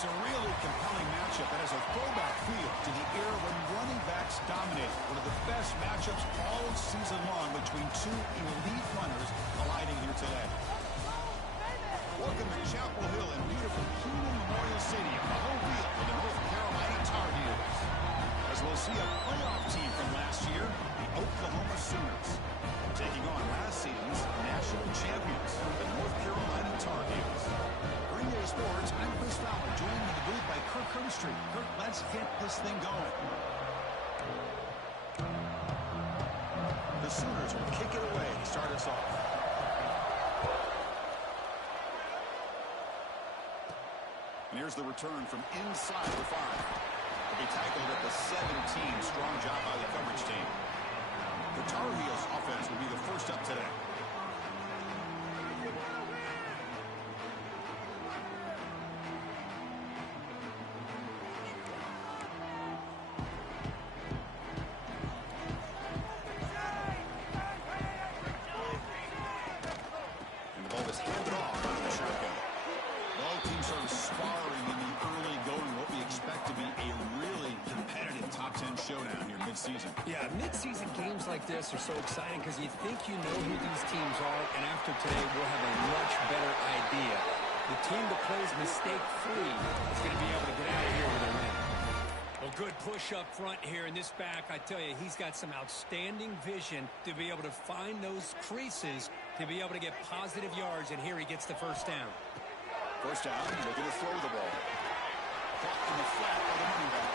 It's a really compelling matchup that has a throwback feel to the era when running backs dominated. One of the best matchups all season long between two elite runners colliding here today. Welcome to Chapel Hill in beautiful Keenan Memorial Stadium, the home field for the North Carolina Tar Heels. As we'll see a playoff team from last year, the Oklahoma Sooners, taking on last season's national champions, the North Carolina Tar Heels. For EA Sports, I'm Chris Fowler, joined in the booth by Kirk Hermstreet. Kirk, let's get this thing going. The Sooners will kick it away to start us off. And here's the return from inside the 5. He'll be tackled at the 17. Strong job by the coverage team. The Tar Heels offense will be the first up today. And the ball is handed off out of the shotgun. Both teams sort of sparring in the early going, what we expect to be a really competitive top 10 showdown here mid-season. Yeah, mid-season games like this are so exciting because you think you know who these teams are, and after today we'll have a much better idea. The team that plays mistake-free is going to be able to get out of here with a win. Well, good push up front here in this back. I tell you, he's got some outstanding vision to be able to find those creases to be able to get positive yards, and here he gets the first down. First down, looking to throw the ball. Caught in the flat by the running back.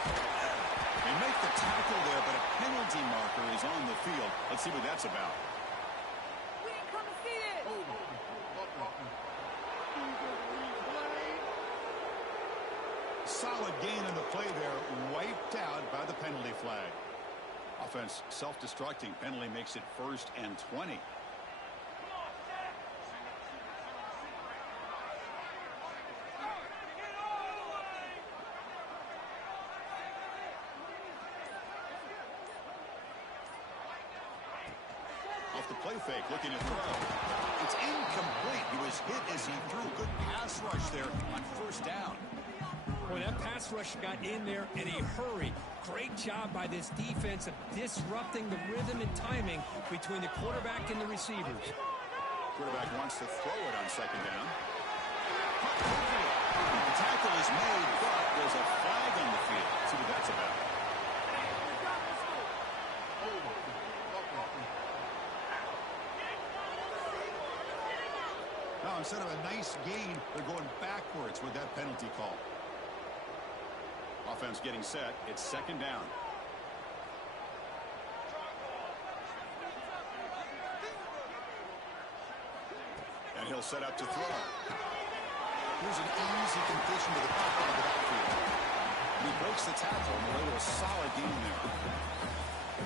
They make the tackle there, but a penalty marker is on the field. Let's see what that's about. We ain't come to see it. Solid gain on the play there, wiped out by the penalty flag. Offense self-destructing. Penalty makes it 1st and 20. Off the play fake, looking to throw. It's incomplete. He was hit as he threw. Good pass rush there on first down. Boy, that pass rush got in there in a hurry. Great job by this defense of disrupting the rhythm and timing between the quarterback and the receivers. Quarterback wants to throw it on second down. The tackle is made, but there's a flag on the field. Let's see what that's about. Now, instead of a nice gain, they're going backwards with that penalty call. Offense getting set. It's second down. And he'll set up to throw. Here's an easy completion to the back end of the backfield. And he breaks the tackle on the way to a solid gain there.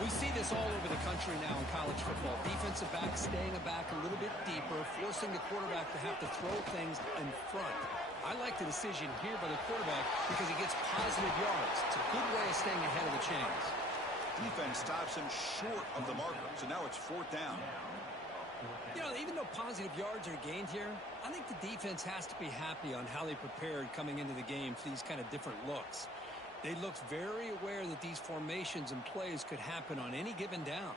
We see this all over the country now in college football. Defensive backs staying back a little bit deeper, forcing the quarterback to have to throw things in front. I like the decision here by the quarterback because he gets positive yards. It's a good way of staying ahead of the chains. Defense stops him short of the marker, so now it's 4th down. You know, even though positive yards are gained here, I think the defense has to be happy on how they prepared coming into the game for these kind of different looks. They looked very aware that these formations and plays could happen on any given down.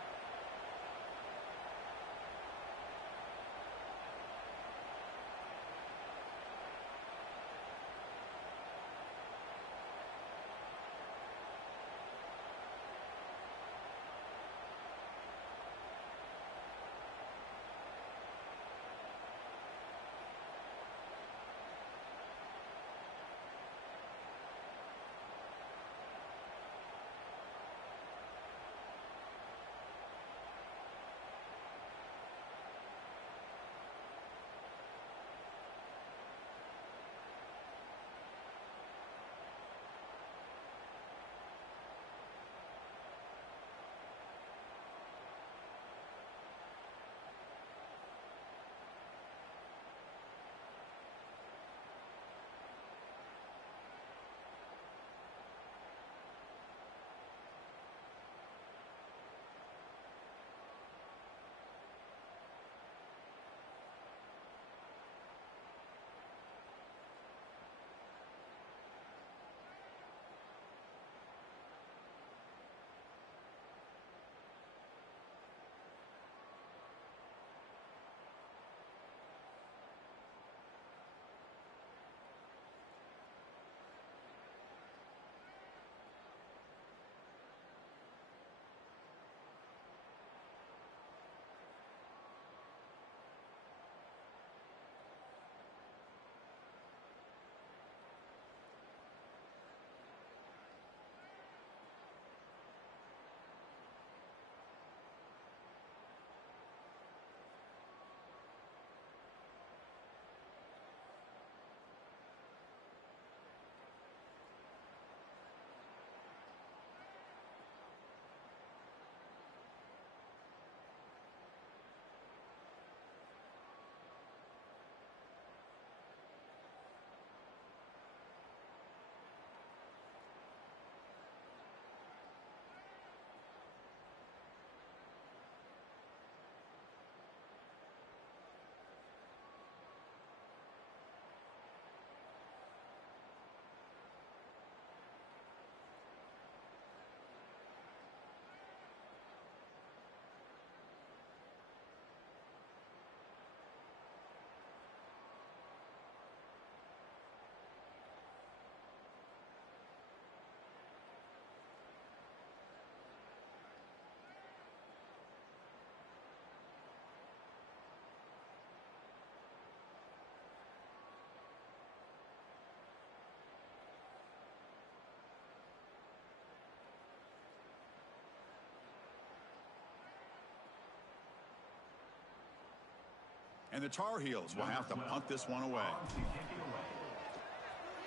And the Tar Heels will have to punt this one away.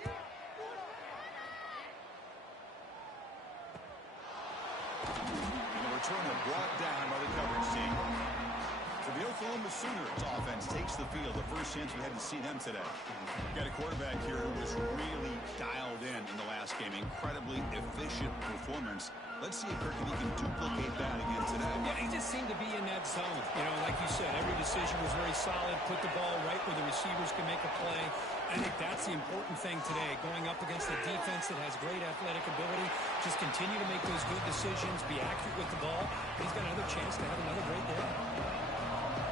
And the returner brought down by the coverage team. So the Oklahoma Sooners offense takes the field. The first chance we had to see them today. Got a quarterback here who was really dialed in the last game. Incredibly efficient performance. Let's see if Kirk can duplicate that again today. Yeah, he just seemed to be in that zone. You know, like you said, every decision was very solid. Put the ball right where the receivers can make a play. I think that's the important thing today. Going up against a defense that has great athletic ability. Just continue to make those good decisions. Be accurate with the ball. He's got another chance to have another great day.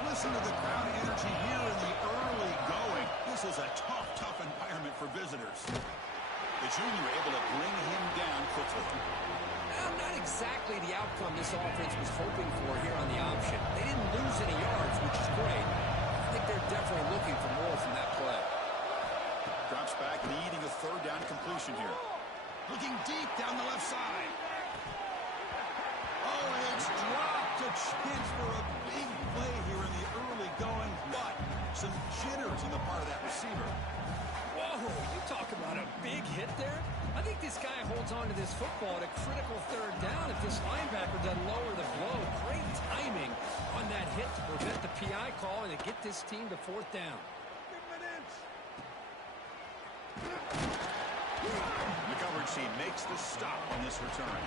Listen to the crowd energy here in the early going. This is a tough environment for visitors. The junior able to bring him down quickly. Not exactly the outcome this offense was hoping for here on the option. They didn't lose any yards, which is great. I think they're definitely looking for more from that play. Drops back, needing a third down completion here. Looking deep down the left side. Oh, and it's dropped. A chance for a big play here in the early going, but some jitters on the part of that receiver. Whoa, you talk about a big hit there? I think this guy holds on to this football at a critical third down if this linebacker doesn't lower the blow. Great timing on that hit to prevent the PI call and to get this team to fourth down. The coverage team makes the stop on this return.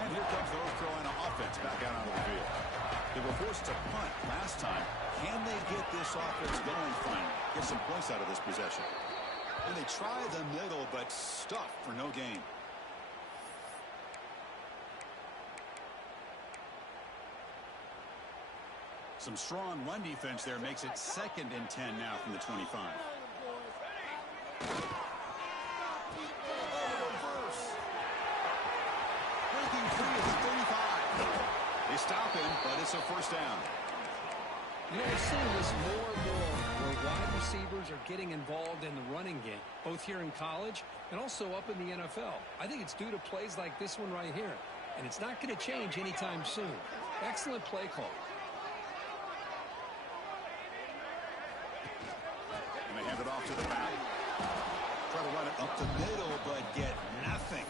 And here comes the North Carolina offense back out onto the field. They were forced to punt last time. Can they get this offense going finally? Get some points out of this possession. And they try the middle, but stuffed for no gain. Some strong run defense there makes it 2nd and 10 now from the 25. Breaking free at the 35. They stop him, but it's a first down. You know, we're seeing this more and more where wide receivers are getting involved in the running game, both here in college and also up in the NFL. I think it's due to plays like this one right here, and it's not going to change anytime soon. Excellent play call. And they hand it off to the back. Try to run it up the middle, but get nothing.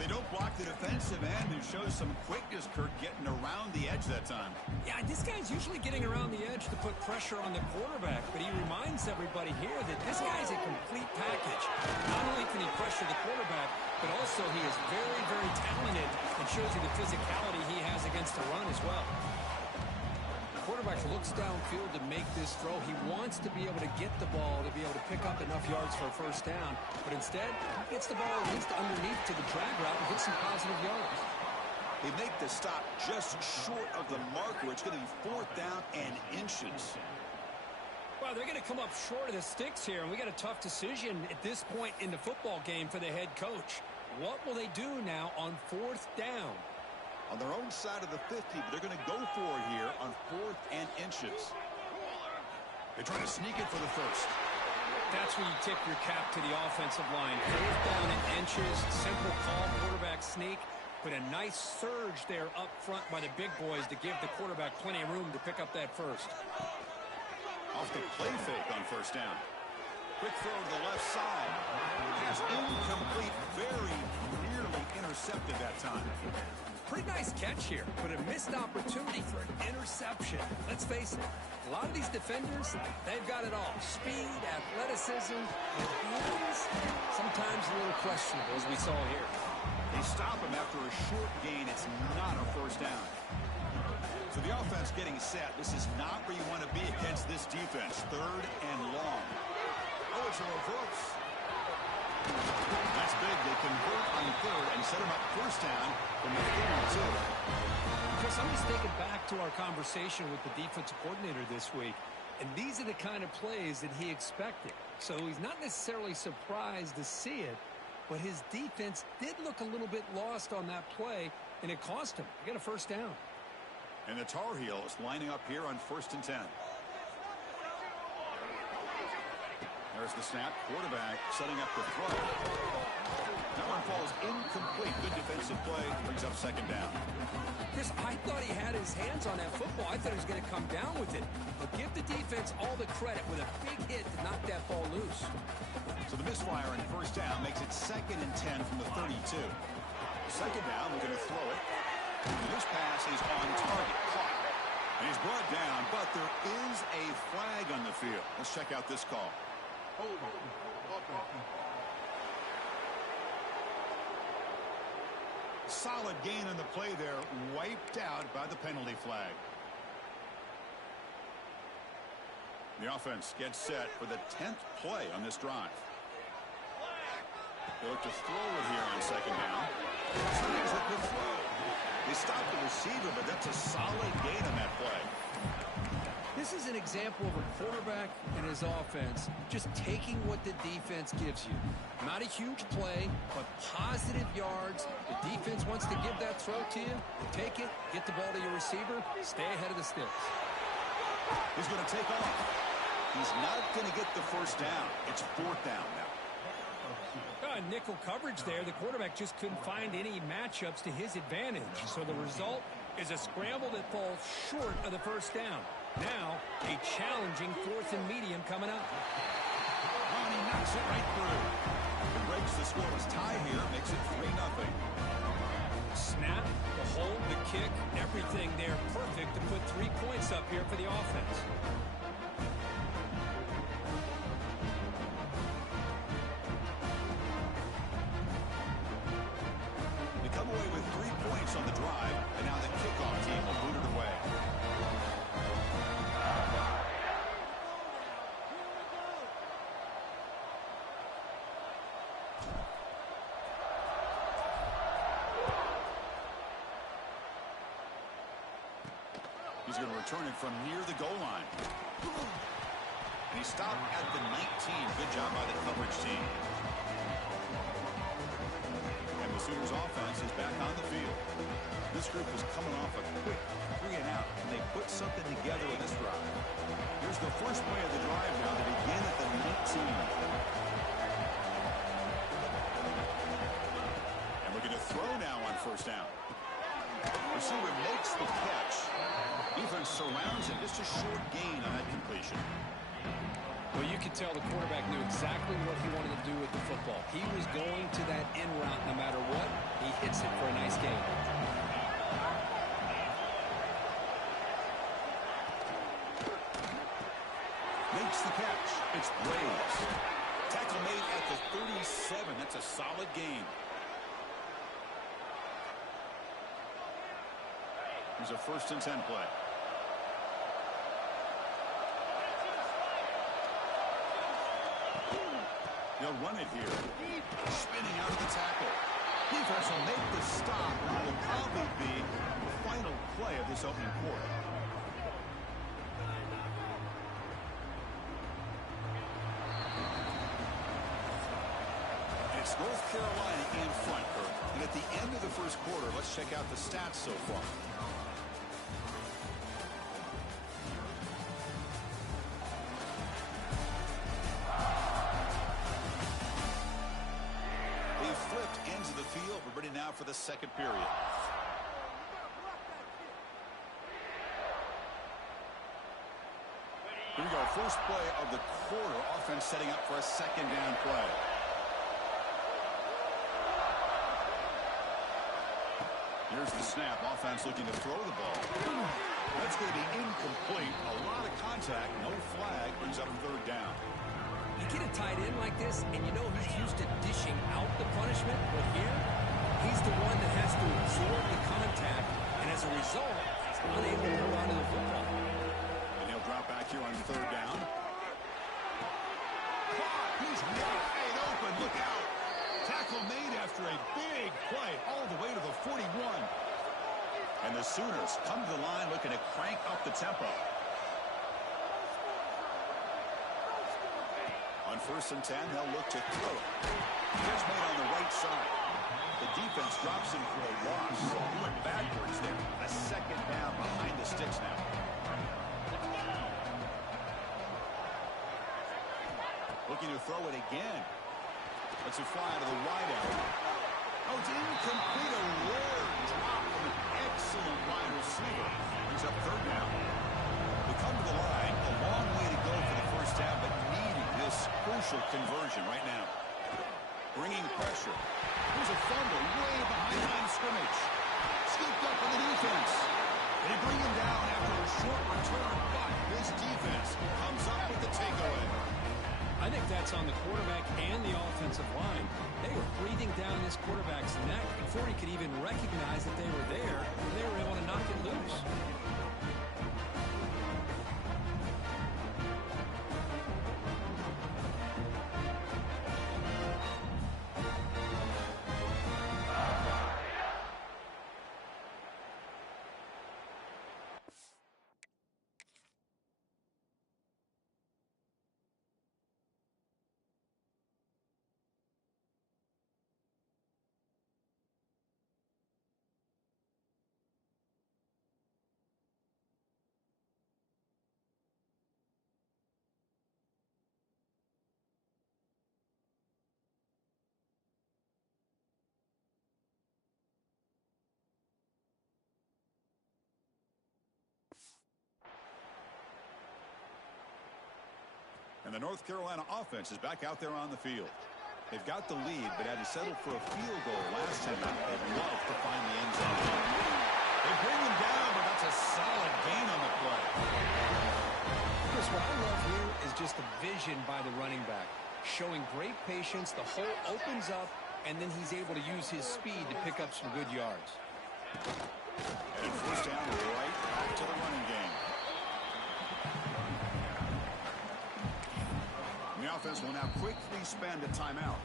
They don't block the defensive end and shows some quickness, Kirk, getting around the edge that time. Yeah, this guy's usually getting around the edge to put pressure on the quarterback, but he reminds everybody here that this guy's a complete package. Not only can he pressure the quarterback, but also he is very, very talented and shows you the physicality he has against the run as well. The quarterback looks downfield to make this throw. He wants to be able to get the ball to be able to pick up enough yards for a first down, but instead he gets the ball at least underneath to the drag route and gets some positive yards. They make the stop just short of the marker. It's going to be 4th down and inches. Well, they're going to come up short of the sticks here, and we got a tough decision at this point in the football game for the head coach. What will they do now on 4th down? On their own side of the 50, but they're going to go for it here on 4th and inches. They're trying to sneak it for the first. That's when you tip your cap to the offensive line. 4th down and inches, simple call, quarterback sneak, but a nice surge there up front by the big boys to give the quarterback plenty of room to pick up that first. Off the play fake on first down. Quick throw to the left side. Pass incomplete, very nearly intercepted that time. Pretty nice catch here, but a missed opportunity for an interception. Let's face it, a lot of these defenders, they've got it all. Speed, athleticism, hands, sometimes a little questionable, as we saw here. They stop him after a short gain. It's not a first down. So the offense getting set. This is not where you want to be against this defense. 3rd and long. Oh, it's a reverse. That's big. They convert on 3rd and set him up first down from the 32. Chris, I'm just thinking back to our conversation with the defensive coordinator this week, and these are the kind of plays that he expected. So he's not necessarily surprised to see it, but his defense did look a little bit lost on that play, and it cost him. He got a first down. And the Tar Heels lining up here on 1st and 10. There's the snap. Quarterback setting up the throw. That one falls incomplete. Good defensive play. Brings up second down. Chris, I thought he had his hands on that football. I thought he was going to come down with it. But give the defense all the credit with a big hit to knock that ball loose. So the misfire in first down makes it 2nd and 10 from the 32. Second down, we're going to throw it. And this pass is on target. Caught. And he's brought down, but there is a flag on the field. Let's check out this call. Hold on. Solid gain on the play there, wiped out by the penalty flag. The offense gets set for the 10th play on this drive. They look to throw it here on second down. Swings with the throw. They stop the receiver, but that's a solid gain on that play. This is an example of a quarterback and his offense just taking what the defense gives you. Not a huge play, but positive yards. The defense wants to give that throw to you. Take it, get the ball to your receiver, stay ahead of the sticks. He's going to take off. He's not going to get the first down. It's 4th down now. Nickel coverage there. The quarterback just couldn't find any matchups to his advantage. So the result is a scramble that falls short of the first down. Now, a challenging 4th and medium coming up. Oh, and he knocks it right through. It breaks the scoreless tie here, makes it 3-0. Snap, the hold, the kick, everything there perfect to put 3 points up here for the offense. They come away with 3 points on the drive, and now the kickoff team will boot it away. He's going to return it from near the goal line. And he stopped at the 19. Good job by the coverage team. And the Sooners offense is back on the field. This group is coming off a quick 3 and out, and they put something together in this drive. Here's the first play of the drive now to begin at the 19. And looking to throw now on first down. Receiver makes the catch. Defense surrounds him. Just a short gain on that completion. Well, you could tell the quarterback knew exactly what he wanted to do with the football. He was going to that in route no matter what. He hits it for a nice gain. Makes the catch. It's raised. Tackle made at the 37. That's a solid gain. Here's a 1st and 10 play. They'll run it here. Spinning out of the tackle. Defense will make the stop, and it will probably be the final play of this opening quarter. It's North Carolina in front, Kirk. And at the end of the first quarter, let's check out the stats so far. Into the field. We're ready now for the second period. Here we go. First play of the quarter. Offense setting up for a second down play. Here's the snap. Offense looking to throw the ball. That's going to be incomplete. A lot of contact. No flag. Brings up 3rd down. You get a tight end like this, and you know he's used to dishing out the punishment, but here, he's the one that has to absorb the contact, and as a result, he's unable to hold on to the football. And he'll drop back here on 3rd down. He's wide open. Look out. Tackle made after a big play all the way to the 41. And the Sooners come to the line looking to crank up the tempo. On 1st and 10, they'll look to throw it. Catch made on the right side. The defense drops him for a loss. He went backwards there. A second down behind the sticks now. looking to throw it again. Let's it fly out of the wideout. Oh, it's incomplete. A rare drop from an excellent wide receiver. Brings up third down. We come to the line. A long way to go for the first down, but needing this crucial conversion right now. Bringing pressure. Here's a fumble way behind the line of scrimmage. Scooped up in the defense. And they bring him down after a short return, but this defense comes up with the takeaway. I think that's on the quarterback and the offensive line. They were breathing down this quarterback's neck before he could even recognize that they were there, and they were able to knock it loose. And the North Carolina offense is back out there on the field. They've got the lead, but had to settle for a field goal last time out. They'd love to find the end zone. They bring him down, but that's a solid gain on the play. Chris, what I love here is just the vision by the running back. Showing great patience, the hole opens up, and then he's able to use his speed to pick up some good yards. And first down, right back to the running game. And the offense will now quickly spend a timeout.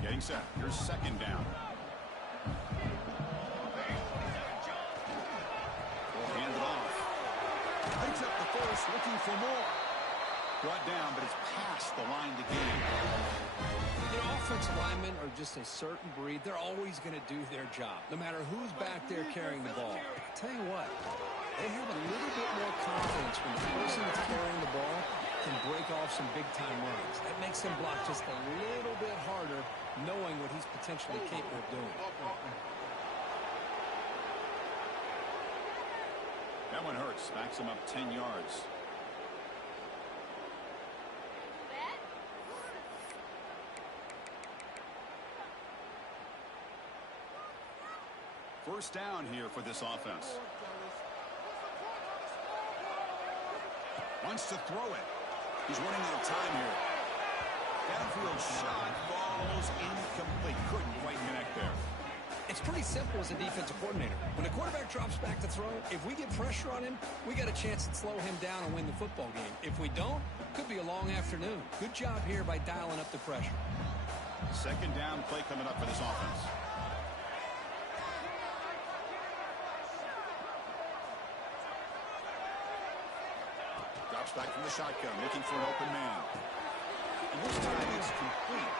Getting set. Here's second down. We'll hand it off. Picks up the first, looking for more. Brought down, but it's past the line to gain. You know, offensive linemen are just a certain breed. They're always going to do their job, no matter who's back there carrying the ball. I'll tell you what, they have a little bit more confidence when the person that's carrying the ball can break off some big-time runs. That makes them block just a little bit harder, knowing what he's potentially capable of doing. That one hurts. Backs him up 10 yards. First down here for this offense. Wants to throw it. He's running out of time here. Downfield shot falls incomplete. Couldn't quite connect there. It's pretty simple as a defensive coordinator. When the quarterback drops back to throw, if we get pressure on him, we got a chance to slow him down and win the football game. If we don't, could be a long afternoon. Good job here by dialing up the pressure. Second down play coming up for this offense. Drops back from the shotgun, looking for an open man. And this time it's complete.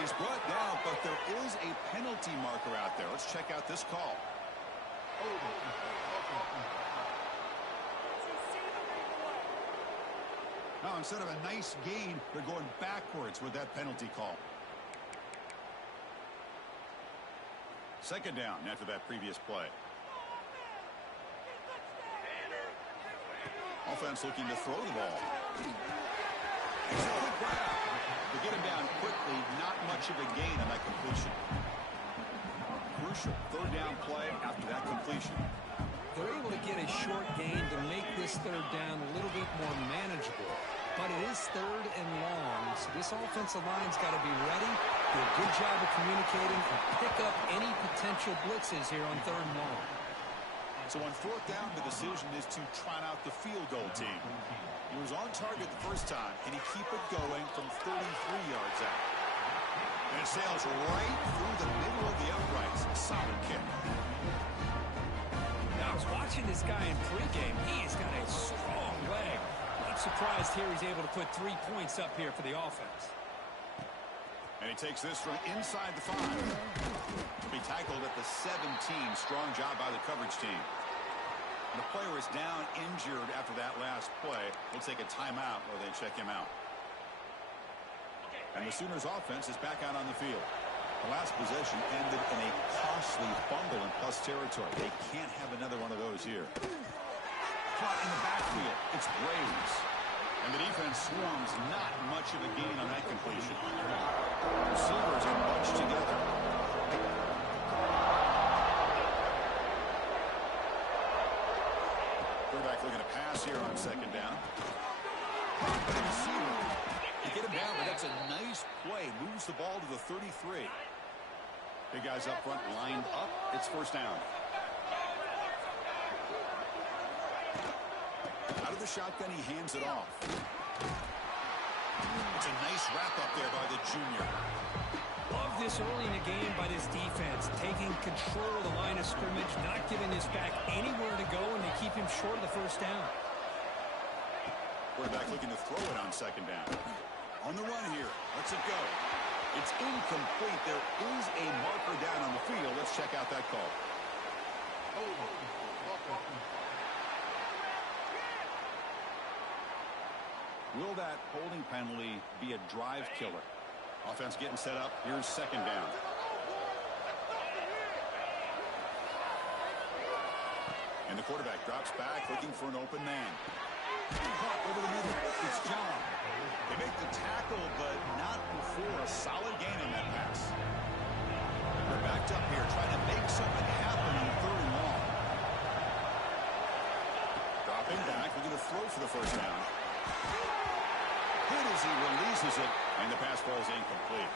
He's brought down, but there is a penalty marker out there. Let's check out this call. Now, instead of a nice gain, they're going backwards with that penalty call. Second down after that previous play. Offense looking to throw the ball. It's a quick grab. To get him down quickly, not much of a gain on that completion. Crucial third down play after that completion. They're able to get a short gain to make this third down a little bit more manageable. But it is third and long, so this offensive line's got to be ready, do a good job of communicating, and pick up any potential blitzes here on third and long. So on fourth down, the decision is to trot out the field goal team. He was on target the first time. Can he keep it going from 33 yards out? And it sails right through the middle of the uprights. Solid kick. Now, I was watching this guy in pregame. He has got a strong leg. Lots surprised here he's able to put 3 points up here for the offense. And he takes this from inside the 5. To be tackled at the 17. Strong job by the coverage team. And the player is down injured after that last play. We'll take a timeout while they check him out. And the Sooners offense is back out on the field. The last possession ended in a costly fumble in plus territory. They can't have another one of those here. Caught in the backfield. It's Graves. And the defense swarms. Not much of a gain on that completion. Receivers are bunched together. Quarterback looking to pass here on second down. The receiver. You get him down, but that's a nice play. Moves the ball to the 33. Big guys up front lined up. It's first down. Out of the shotgun, he hands it off. It's a nice wrap-up there by the junior. Love this early in the game by this defense. Taking control of the line of scrimmage, not giving this back anywhere to go, and they keep him short of the first down. Quarterback looking to throw it on second down. On the run here. Let's it go. It's incomplete. There is a marker down on the field. Let's check out that call. Will that holding penalty be a drive killer? Offense getting set up. Here's second down. And the quarterback drops back looking for an open man. Caught over the middle. It's John. They make the tackle, but not before a solid gain on that pass. They're backed up here trying to make something happen in third and long. Dropping back. We're going to throw for the first down. Hit as he releases it, and the pass ball is incomplete.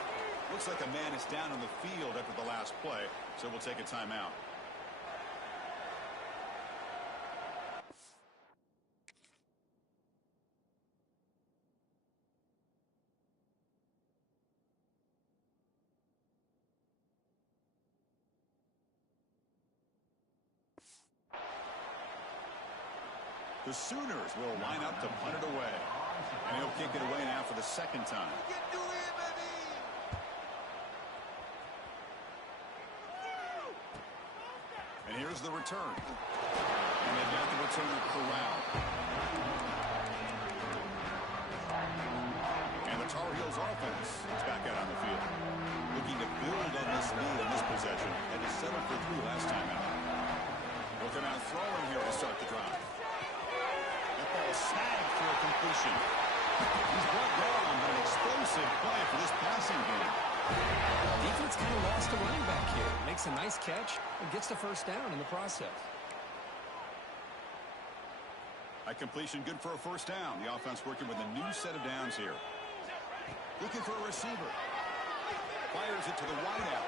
Looks like a man is down on the field after the last play, so we'll take a timeout. The Sooners will line up to punt it away. And he'll kick it away now for the second time. And here's the return. And they've got the returner corralled. And the Tar Heels offense is back out on the field. Looking to build on this lead in this possession. And is settled for 3 last time out. They'll come out throwing here to start the drive. That ball snagged for a completion. He's brought down, but an explosive play for this passing game. Defense kind of lost a running back here. Makes a nice catch and gets the first down in the process. A completion good for a first down. The offense working with a new set of downs here. Looking for a receiver. Fires it to the wideout.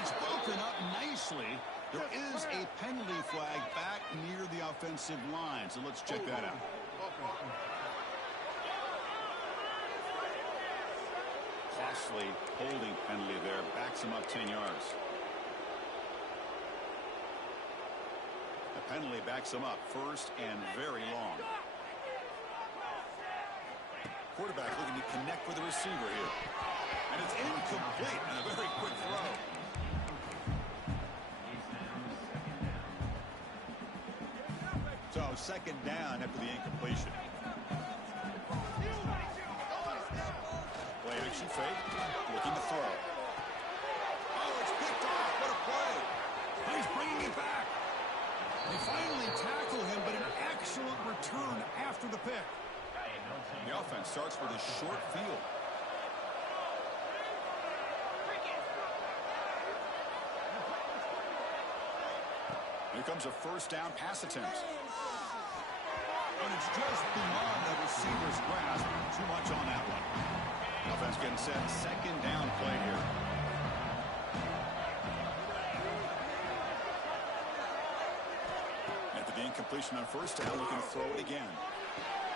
It's broken up nicely. There is a penalty flag back near the offensive line, so let's check that out. Costly holding penalty there. Backs him up 10 yards. The penalty backs him up first and very long. Quarterback looking to connect with the receiver here. And it's incomplete and a very quick throw. So second down after the incompletion. Play action fake. Looking to throw. Oh, it's picked off. What a play. He's bringing it back. They finally tackle him, but an excellent return after the pick. The offense starts with a short field. Here comes a first down pass attempt. And it's just beyond the receiver's grasp. Too much on that one. Offense getting set. Second down play here. After the incompletion on first down, looking to throw it again.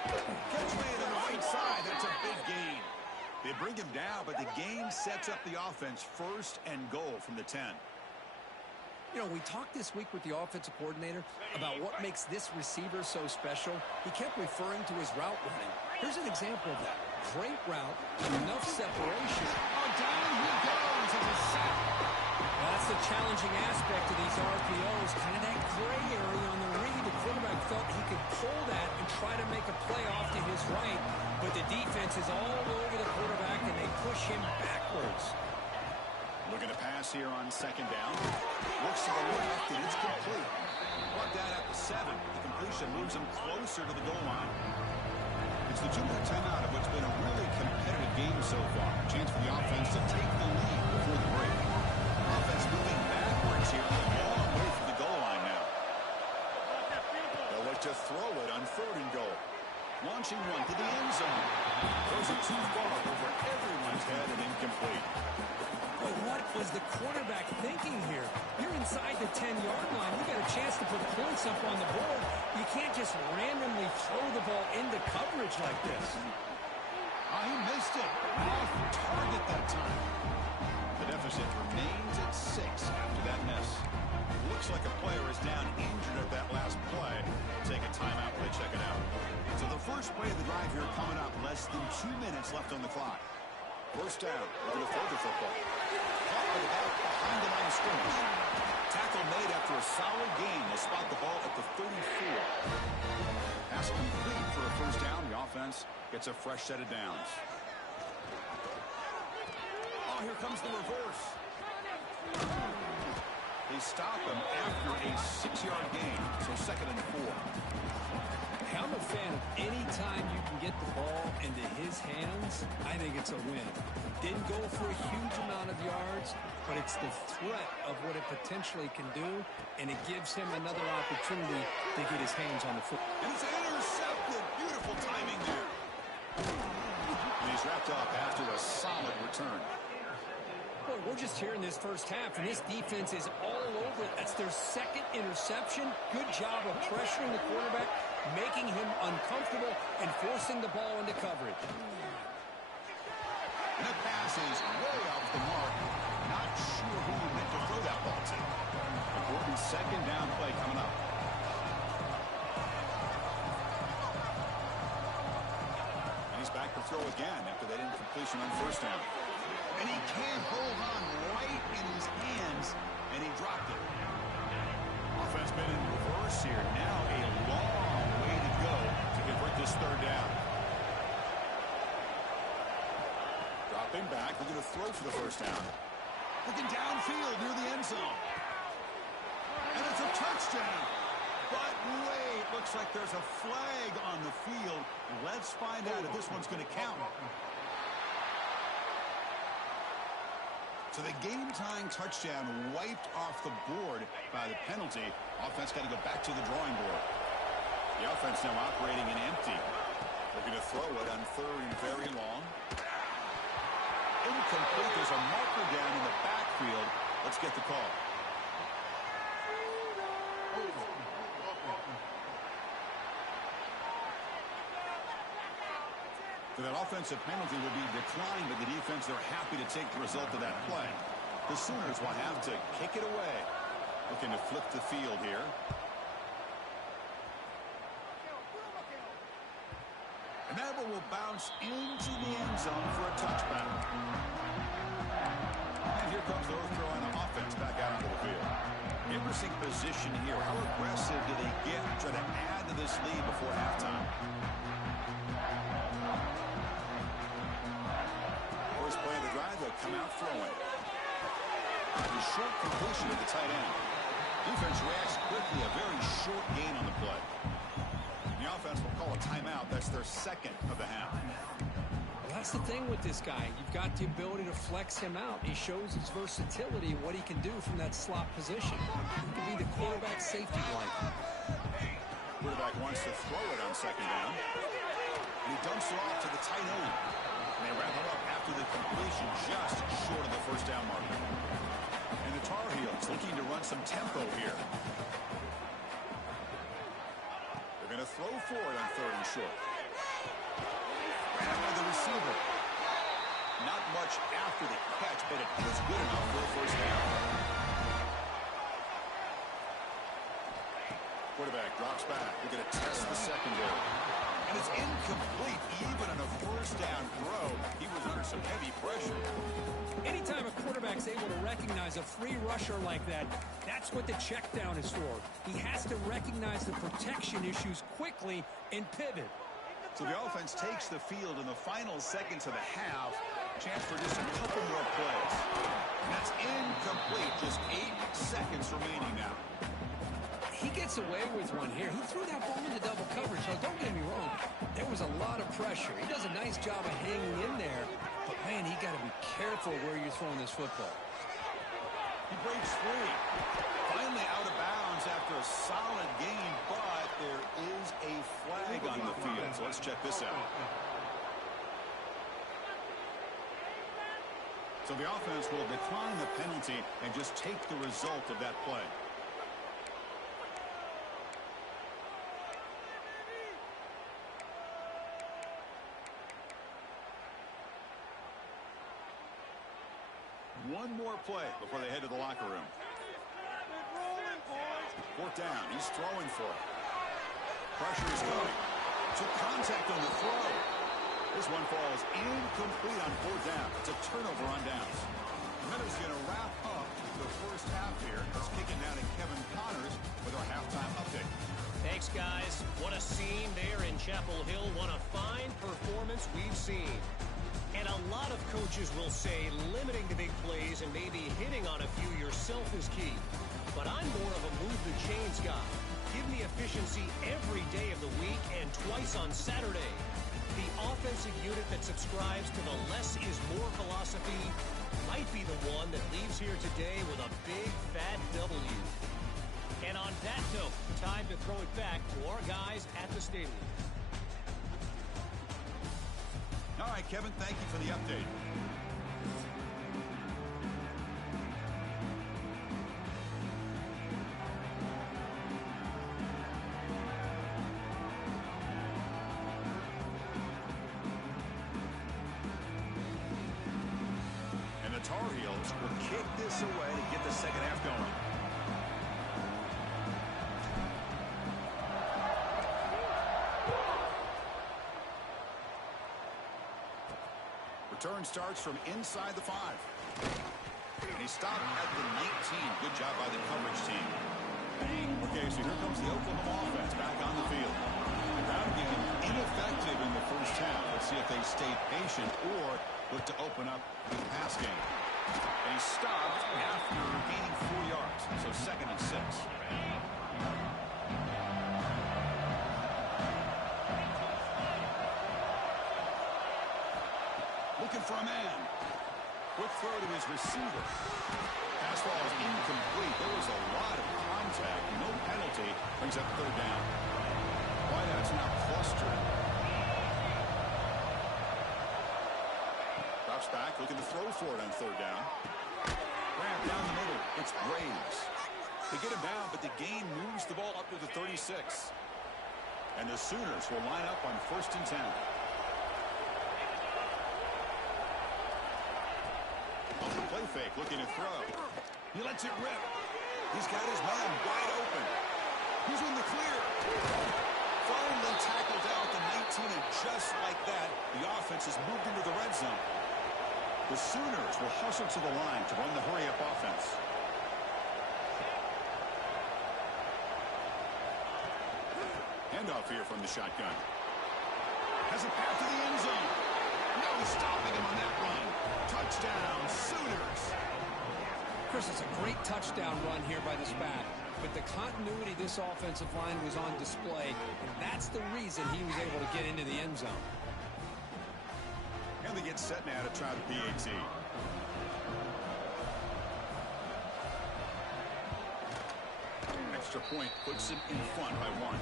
Catch made on the right side. That's a big gain. They bring him down, but the gain sets up the offense first and goal from the 10. You know, we talked this week with the offensive coordinator about what makes this receiver so special. He kept referring to his route running. Here's an example of that. Great route, enough separation. Oh, down he goes as a sack. Well, that's the challenging aspect of these RPOs, kind of that gray area on the read. The quarterback felt he could pull that and try to make a play off to his right, but the defense is all over the quarterback, and they push him backwards. Looking to pass here on second down. Looks to the left, and it's complete. Brought down at the 7. The completion moves him closer to the goal line. It's the 2-minute timeout of what's been a really competitive game so far. Chance for the offense to take the lead before the break. Offense moving backwards here, a long way from the goal line now. They'll look to throw it on 3rd and goal. Launching one to the end zone. Throws it too far over everyone's head and incomplete. But what was the quarterback thinking here? You're inside the 10-yard line. You got a chance to put points up on the board. You can't just randomly throw the ball into coverage like this. He missed it. Off target that time. The deficit remains at 6 after that miss. Looks like a player is down injured at that last play. Take a timeout while they check it out. So the first play of the drive here coming up. Less than 2 minutes left on the clock. First down. We're going to throw the football. Caught with the back behind the line of scrimmage. Tackle made after a solid gain. They'll spot the ball at the 34. Pass complete for a first down. The offense gets a fresh set of downs. Oh, here comes the reverse. They stop him after a 6-yard gain. So 2nd and 4. I'm a fan of any time you can get the ball into his hands. I think it's a win. Didn't go for a huge amount of yards, but it's the threat of what it potentially can do, and it gives him another opportunity to get his hands on the football. And it's intercepted. Beautiful timing there. And he's wrapped up after a solid return. Boy, we're just here in this first half, and this defense is all over it. That's their 2nd interception. Good job of pressuring the quarterback, making him uncomfortable, and forcing the ball into coverage. And that pass is way off the mark. Not sure who he meant to throw that ball to. Important 2nd down play coming up. And he's back to throw again after that incompletion on 1st down. And he can't hold on right in his hands, and he dropped it. Offense been in reverse here. Now a long way to go to convert this 3rd down. Dropping back, looking to throw for the first down. Looking downfield near the end zone. And it's a touchdown. But wait, looks like there's a flag on the field. Let's find out if this one's going to count. So the game-tying touchdown wiped off the board by the penalty. Offense got to go back to the drawing board. The offense now operating in empty. Looking to throw it on 3rd and very long. Incomplete. There's a marker down in the backfield. Let's get the call. So that offensive penalty will be declined, but the defense, they're happy to take the result of that play. The Sooners will have to kick it away. Looking to flip the field here. And that one will bounce into the end zone for a touchback. And here comes the North Carolina offense back out onto the field. Interesting position here. How aggressive do they get to try to add to this lead before halftime? First play of the drive, they'll come out throwing. A short completion at the tight end. Defense reacts quickly, a very short gain on the play. The offense will call a timeout. That's their 2nd of the half. Well, that's the thing with this guy. You've got the ability to flex him out. He shows his versatility, what he can do from that slot position. He can be the quarterback safety blanket. Quarterback wants to throw it on 2nd down. And he dumps it off to the tight end. And they wrap it up after the completion just short of the first down marker. And the Tar Heels looking to run some tempo here. They're going to throw for it on 3rd and short. Ran by the receiver. Not much after the catch, but it is good enough for a first down. Quarterback drops back. We're going to test the secondary. And it's incomplete. Even on a first down throw, he was under some heavy pressure. Anytime a quarterback's able to recognize a free rusher like that, that's what the check down is for. He has to recognize the protection issues quickly and pivot. So the offense takes the field in the final seconds of the half. Chance for just a couple more plays. And that's incomplete. Just 8 seconds remaining now. He gets away with one here. He threw that ball into double coverage. Now, don't get me wrong. There was a lot of pressure. He does a nice job of hanging in there. But, man, he got to be careful where you're throwing this football. He breaks free. Finally out of bounds after a solid game, but there is a flag on the field. So let's check this out. So the offense will decline the penalty and just take the result of that play. One more play before they head to the locker room. Fourth down. He's throwing for it. Pressure is coming. Took contact on the throw. This one falls incomplete on fourth down. It's a turnover on downs. Miller's going to wrap up the first half here. Let's kick it down to Kevin Connors with our halftime update. Thanks, guys. What a scene there in Chapel Hill. What a fine performance we've seen. And a lot of coaches will say limiting the big plays and maybe hitting on a few yourself is key. But I'm more of a move the chains guy. Give me efficiency every day of the week and twice on Saturday. The offensive unit that subscribes to the less is more philosophy might be the one that leaves here today with a big fat W. And on that note, time to throw it back to our guys at the stadium. All right, Kevin, thank you for the update. And the Tar Heels will kick this away to get the second half going. Return starts from inside the 5. And he stopped at the 19. Good job by the coverage team. Okay, so here comes the Oklahoma offense back on the field. The ground game ineffective in the first half. Let's see if they stay patient or look to open up the pass game. And he stopped after gaining 4 yards. So second and 6. Looking for a man. Quick throw to his receiver. Pass ball is incomplete. There was a lot of contact. No penalty. Brings up third down. Wideouts now clustered. Drops back. Looking to throw for it on third down. Ramp down the middle. It's Braves. They get him down, but the gain moves the ball up to the 36. And the Sooners will line up on 1st and 10. Play fake, looking to throw. He lets it rip. He's got his man wide open. He's in the clear. Finally tackled out at the 19, and just like that, the offense has moved into the red zone. The Sooners will hustle to the line to run the hurry-up offense. Handoff here from the shotgun. Has a path to the end zone. No stopping him on that run. Touchdown, Sooners. Chris, it's a great touchdown run here by this back. But the continuity of this offensive line was on display, and that's the reason he was able to get into the end zone. And they get set now to try the PAT. Extra point puts him in front by 1.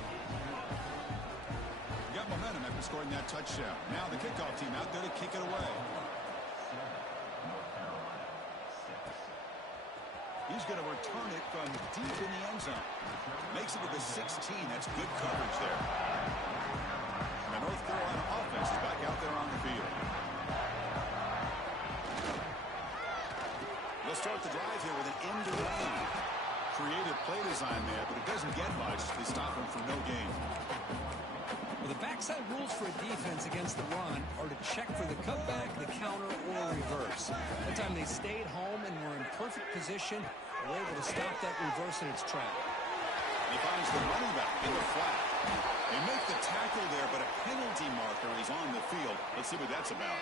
Got momentum after scoring that touchdown. Now the kickoff team out there to kick it away. He's going to return it from deep in the end zone. Makes it to the 16. That's good coverage there. And the North Carolina offense is back out there on the field. They'll start the drive here with an end around. Creative play design there, but it doesn't get much. They stop game. Well, the backside rules for a defense against the run are to check for the cutback, the counter, or reverse. That time they stayed home and were in perfect position and were able to stop that reverse in its track. He finds the running back in the flat. They make the tackle there, but a penalty marker is on the field. Let's see what that's about.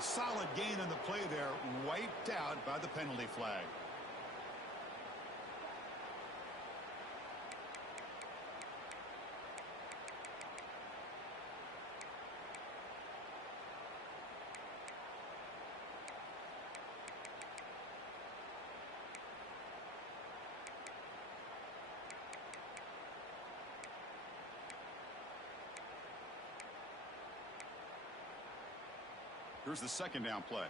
Solid gain on the play there, wiped out by the penalty flag. Here's the second down play.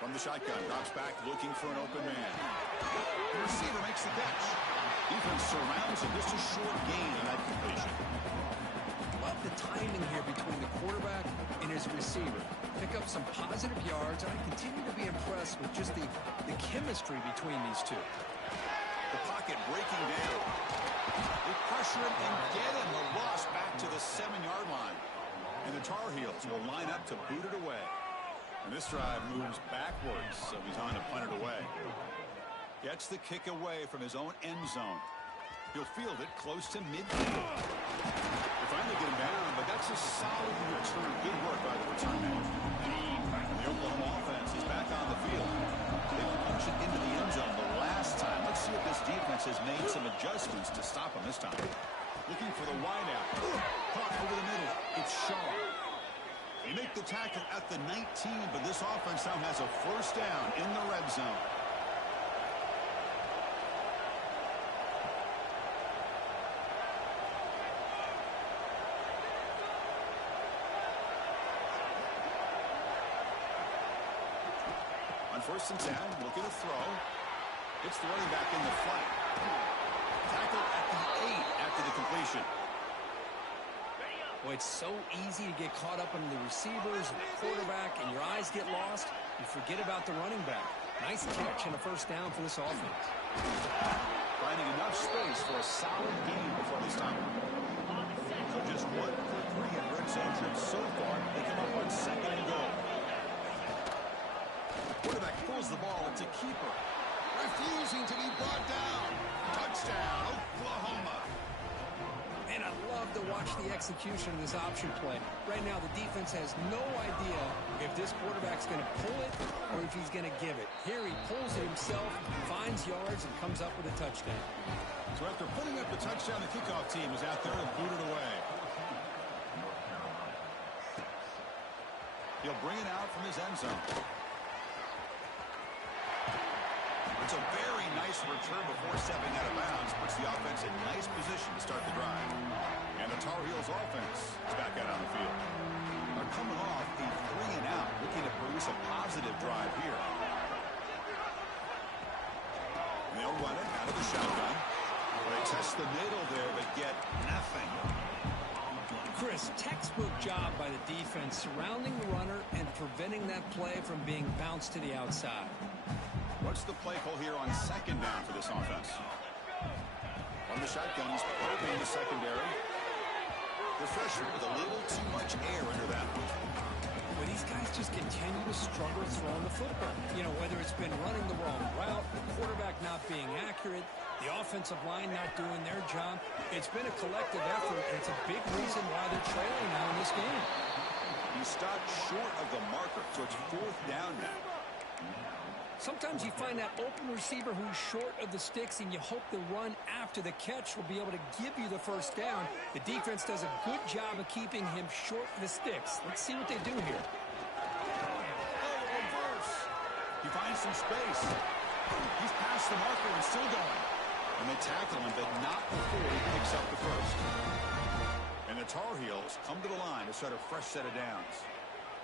From the shotgun, drops back looking for an open man. The receiver makes the catch. Defense surrounds him. Just a short gain on that completion. Love the timing here between the quarterback and his receiver. Pick up some positive yards, and I continue to be impressed with just the chemistry between these two. The pocket breaking down. They pressure him and get him. The loss back to the 7-yard line. And the Tar Heels will line up to boot it away. And this drive moves backwards, so he's on to punt it away. Gets the kick away from his own end zone. He'll field it close to midfield. They finally get him down, but that's a solid return. Good work by the return man. The Oklahoma offense is back on the field. They punched it into the end zone the last time. Let's see if this defense has made some adjustments to stop him this time. Looking for the wideout. Caught over the middle. It's Shaw. They make the tackle at the 19, but this offense now has a first down in the red zone. On 1st and 10, looking to throw. It's the running back in the flat. Tackled at the 8 after the completion. Boy, it's so easy to get caught up in the receivers, the quarterback, and your eyes get lost. You forget about the running back. Nice catch and a first down for this offense. Finding enough space for a solid gain before they stop him. So just 1 for 3 in red zone trips so far. They come up on 2nd and goal. Quarterback pulls the ball. It's a keeper. Refusing to be brought down. Touchdown, Oklahoma. And I love to watch the execution of this option play. Right now, the defense has no idea if this quarterback's going to pull it or if he's going to give it. Here he pulls it himself, finds yards, and comes up with a touchdown. So after putting up the touchdown, the kickoff team is out there to boot it away. He'll bring it out from his end zone. It's a very nice return before stepping out of bounds. Puts the offense in nice position to start the drive. And the Tar Heels offense is back out on the field. They're coming off a 3-and-out, looking to produce a positive drive here. And they'll run it out of the shotgun. They test the middle there, but get nothing. Chris, textbook job by the defense surrounding the runner and preventing that play from being bounced to the outside. What's the play call here on 2nd down for this offense? On the shotgun, he's probing the secondary. The freshman with a little too much air under that one. Well, these guys just continue to struggle throwing the football. You know, whether it's been running the wrong route, the quarterback not being accurate, the offensive line not doing their job. It's been a collective effort, and it's a big reason why they're trailing now in this game. He stopped short of the marker, so it's 4th down now. Sometimes you find that open receiver who's short of the sticks, and you hope the run after the catch will be able to give you the first down. The defense does a good job of keeping him short of the sticks. Let's see what they do here. Reverse. He finds some space. He's past the marker and still going. And they tackle him, but not before he picks up the first. And the Tar Heels come to the line to start a fresh set of downs.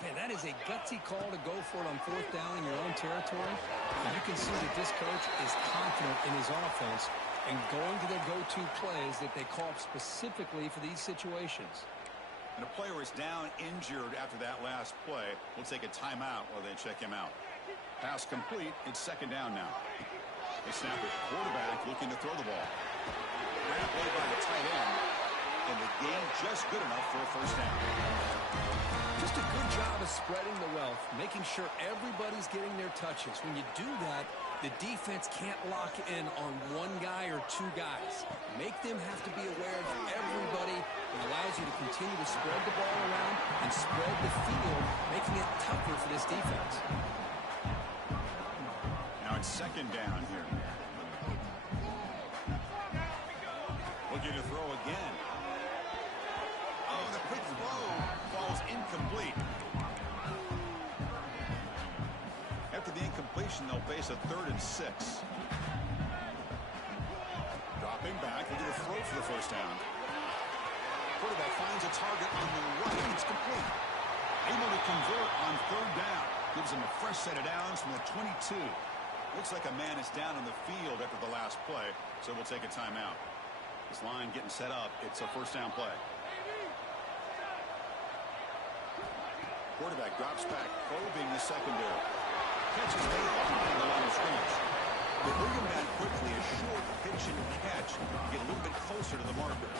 Man, that is a gutsy call to go for it on 4th down in your own territory. And you can see that this coach is confident in his offense and going to their go-to plays that they call specifically for these situations. And a player is down injured after that last play. We'll take a timeout while they check him out. Pass complete. It's second down now. They snap it. Quarterback looking to throw the ball. Great play by the tight end. And the game just good enough for a first down. Just a good job of spreading the wealth, making sure everybody's getting their touches. When you do that, the defense can't lock in on one guy or two guys. Make them have to be aware of everybody. It allows you to continue to spread the ball around and spread the field, making it tougher for this defense. Now it's second down here. Looking to throw again. Oh, the quick throw falls incomplete. After the incompletion, they'll face a 3rd and 6. Dropping back, looking to throw for the first down. Quarterback finds a target on the right. It's complete. Able to convert on 3rd down. Gives him a fresh set of downs from the 22. Looks like a man is down on the field after the last play, so we'll take a timeout. This line getting set up. It's a first down play. Quarterback drops back, probing the secondary. Catches made behind the line of scrimmage. They bring him down quickly. A short pitch and catch to get a little bit closer to the marker.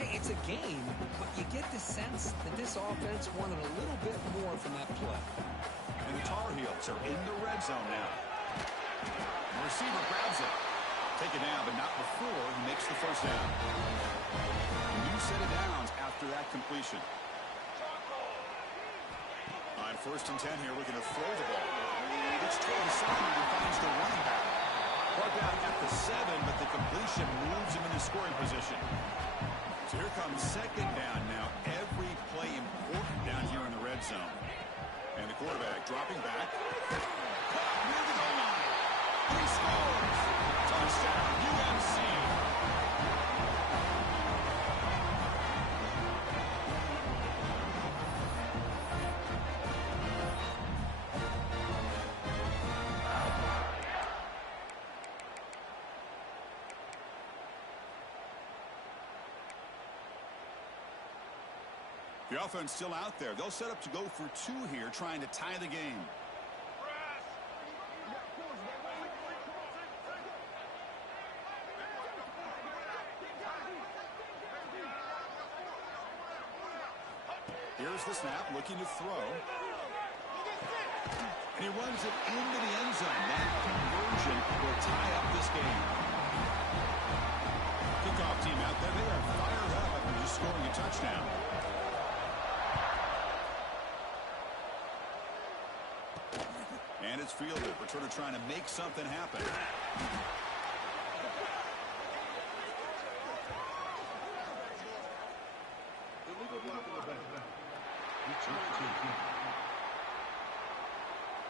Hey, it's a game, but you get the sense that this offense wanted a little bit more from that play. And the Tar Heels are in the red zone now. The receiver grabs it. Take it down, but not before he makes the first down. A new set of downs after that completion. On 1st and 10 here, we're going to throw the ball. It's toward the sideline and finds the running back. Brought down at the 7, but the completion moves him into scoring position. So here comes second down now. Every play important down here in the red zone. And the quarterback dropping back. Caught near the goal line. And he scores. Touchdown, UNC. The offense still out there. They'll set up to go for 2 here, trying to tie the game. Here's the snap, looking to throw. And he runs it into the end zone. That conversion will tie up this game. Kickoff team out there. They are fired up after just scoring a touchdown. And it's fielded. Returner trying to make something happen.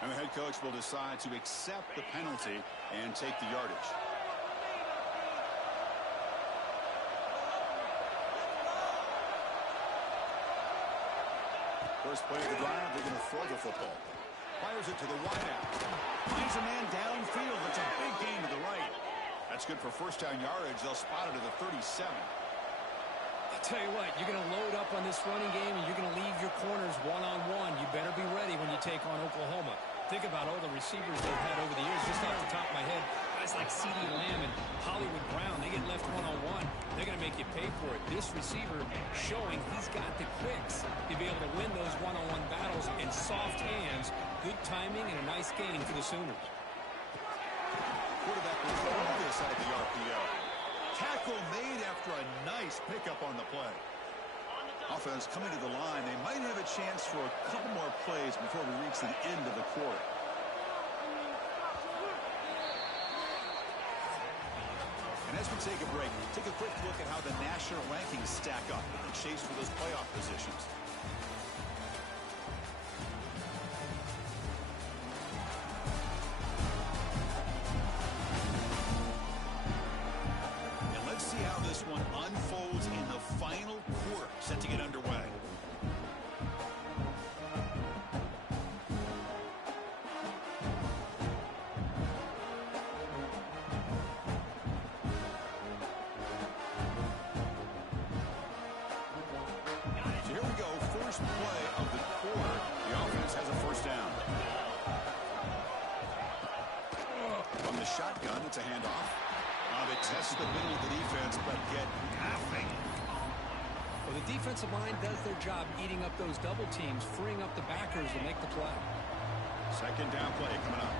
And the head coach will decide to accept the penalty and take the yardage. First play of the drive, they're going to throw the football. Fires it to the wideout. Finds a man downfield. It's a big gain to the right. That's good for first down yardage. They'll spot it to the 37. I'll tell you what, you're going to load up on this running game, and you're going to leave your corners one-on-one. You better be ready when you take on Oklahoma. Think about all the receivers they've had over the years. Just off the top of my head, guys like CeeDee Lamb and Hollywood Brown, they get left one-on-one. They're going to make you pay for it. This receiver showing he's got the quicks to be able to win those one-on-one battles in soft hands. Good timing and a nice gain for the Sooners. Quarterback will throw this out of the RPO. Tackle made after a nice pickup on the play. Offense coming to the line. They might have a chance for a couple more plays before we reach the end of the quarter. And as we take a break, take a quick look at how the national rankings stack up in the chase for those playoff positions. See how this one unfolds in the final quarter, set to get underway. shotgun. It's a handoff. They test the middle of the defense, but get nothing. Well, the defensive line does their job eating up those double teams, freeing up the backers to make the play. Second down play coming up.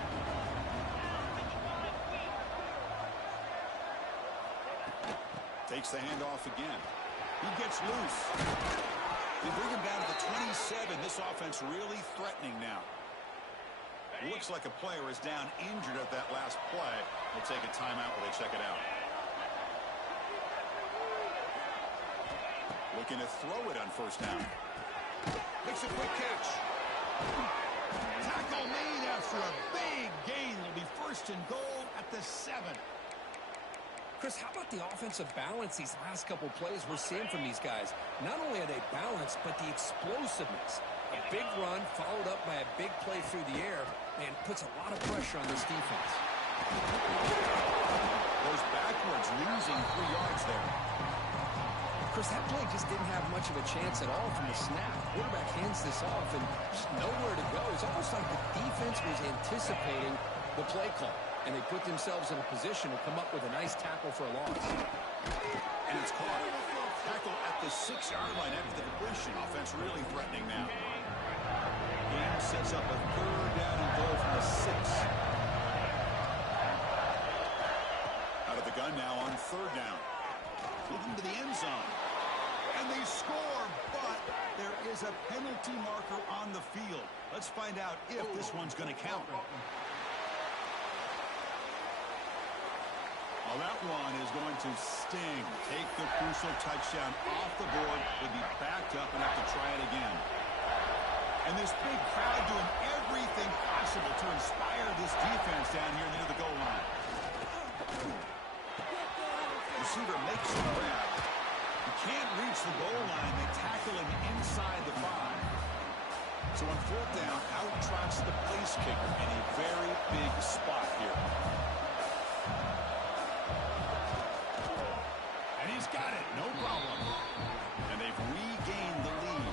Takes the handoff again. He gets loose. They bring him down to the 27. This offense really threatening now. Looks like a player is down injured at that last play. We'll take a timeout while they check it out. Looking to throw it on first down. Makes a quick catch. Tackle made after a big gain. It'll be first and goal at the 7. Chris, how about the offensive balance these last couple plays we're seeing from these guys? Not only are they balanced, but the explosiveness. A big run followed up by a big play through the air, and puts a lot of pressure on this defense. Goes backwards, losing 3 yards there. Chris, that play just didn't have much of a chance at all from the snap. Quarterback hands this off and just nowhere to go. It's almost like the defense was anticipating the play call, and they put themselves in a position to come up with a nice tackle for a loss. And it's caught. Tackle at the 6-yard line after the completion. Offense really threatening now. Game sets up a third down and goal from the 6. Out of the gun now on third down. Looking to the end zone. And they score, but there is a penalty marker on the field. Let's find out if this one's going to count. Well, that one is going to sting. Take the crucial touchdown off the board. Would be backed up and have to try it again. And this big crowd doing everything possible to inspire this defense down here near the goal line. Receiver makes the grab. He can't reach the goal line. They tackle him inside the 5. So on fourth down, out trots the place kicker in a very big spot here. And he's got it, no problem. And they've regained the lead.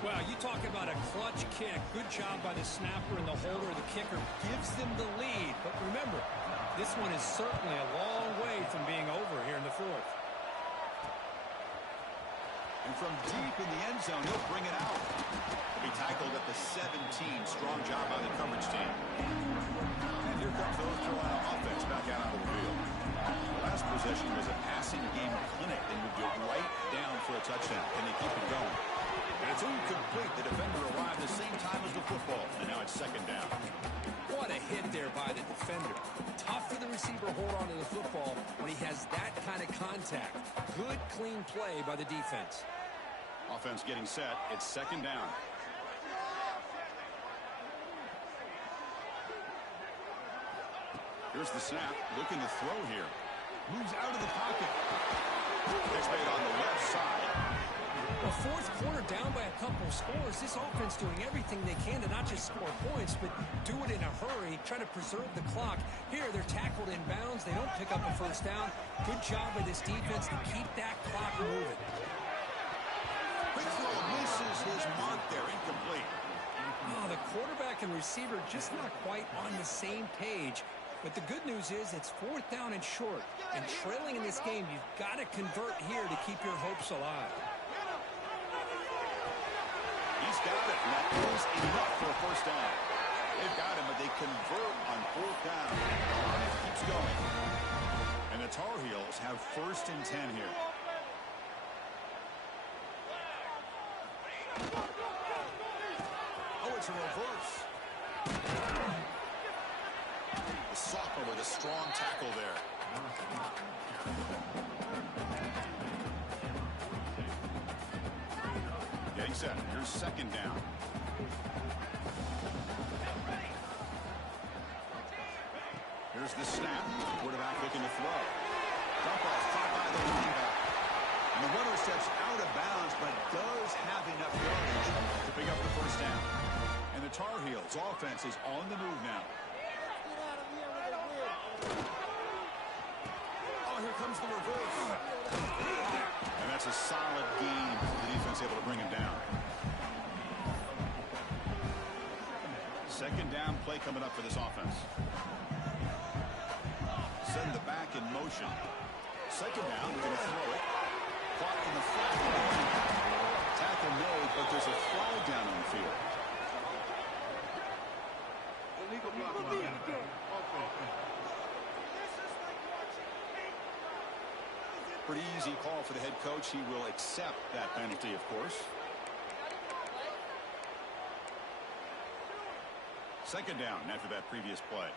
Well, you talk about a clutch kick. Good job by the snapper and the holder. The kicker gives them the lead. But remember, this one is certainly a long way from being over here in the 4th. And from deep in the end zone, he'll bring it out. He'll be tackled at the 17. Strong job by the coverage team. And here comes the North Carolina offense back out onto the field. The last possession was a passing game clinic. They moved it right down for a touchdown. Can they keep it going? And it's incomplete. The defender arrived the same time as the football. And now it's second down. What a hit there by the defender. Tough for the receiver to hold on to the football when he has that kind of contact. Good, clean play by the defense. Offense getting set. It's second down. Here's the snap. Looking to throw here. Moves out of the pocket. It's made on the left side. Well, 4th quarter down by a couple of scores. This offense doing everything they can to not just score points, but do it in a hurry, try to preserve the clock. Here, they're tackled in bounds. They don't pick up a first down. Good job by this defense to keep that clock moving. Quick throw misses his mark there. Incomplete. Oh, the quarterback and receiver just not quite on the same page. But the good news is it's 4th down and short. And trailing in this game, you've got to convert here to keep your hopes alive. He's got it, and that is enough for a first down. They've got him, but they convert on 4th down. The drive keeps going. And the Tar Heels have 1st and 10 here. Oh, it's a reverse. The sophomore with a strong tackle there. Getting set. Here's second down. Here's the snap. Quarterback looking to throw. Dump off caught by the running back. And the runner steps out of bounds, but does have enough yardage to pick up the first down. And the Tar Heels offense is on the move now. Oh, here comes the reverse. And that's a solid gain. The defense able to bring him down. Second down play coming up for this offense. send the back in motion. Second down, they're going to throw it. Caught in the flat. Tackle made, but there's a flag down on the field. Illegal block. Pretty easy call for the head coach. He will accept that penalty, of course. Second down after that previous play.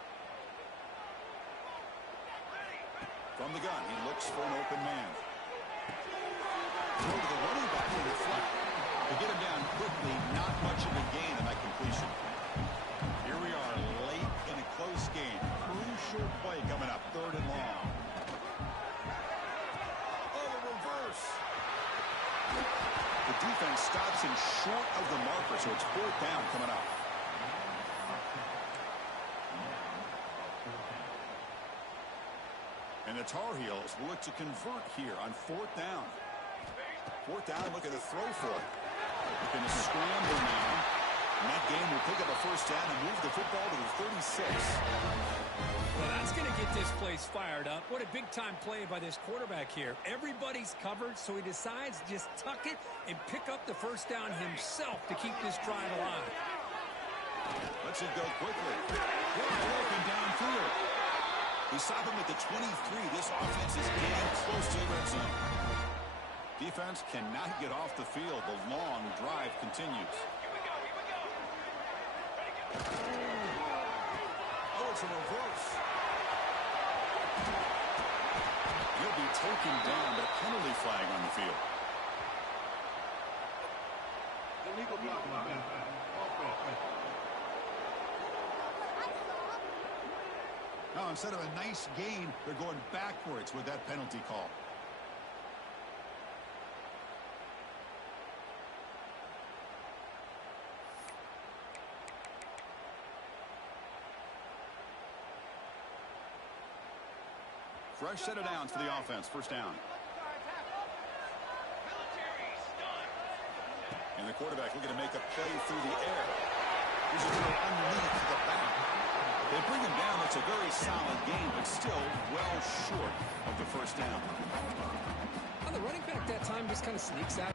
From the gun, he looks for an open man. Throw to the running back in the flat. To get him down quickly, not much of a gain on that completion. Here we are, late in a close game. Crucial play coming up, 3rd and long. The defense stops him short of the marker, so it's 4th down coming up. And the Tar Heels will look to convert here on 4th down. 4th down, looking to throw for it. Looking to scramble now. And that game will pick up a 1st down and move the football to the 36. Well, that's going to get this place fired up. What a big-time play by this quarterback here. Everybody's covered, so he decides to just tuck it and pick up the 1st down himself to keep this drive alive. Lets it go quickly. Wide open downfield. We stop him at the 23. This offense is getting close to the red zone. Defense cannot get off the field. The long drive continues. Oh, it's a reverse. He'll be taken down, but a penalty flag on the field. Illegal block. Now, instead of a nice gain, they're going backwards with that penalty call. Fresh set of downs for the offense. 1st down. And the quarterback looking to make a play through the air. Here's a throw underneath to the back. They bring him down. It's a very solid game, but still well short of the 1st down. Well, the running back that time just kind of sneaks out.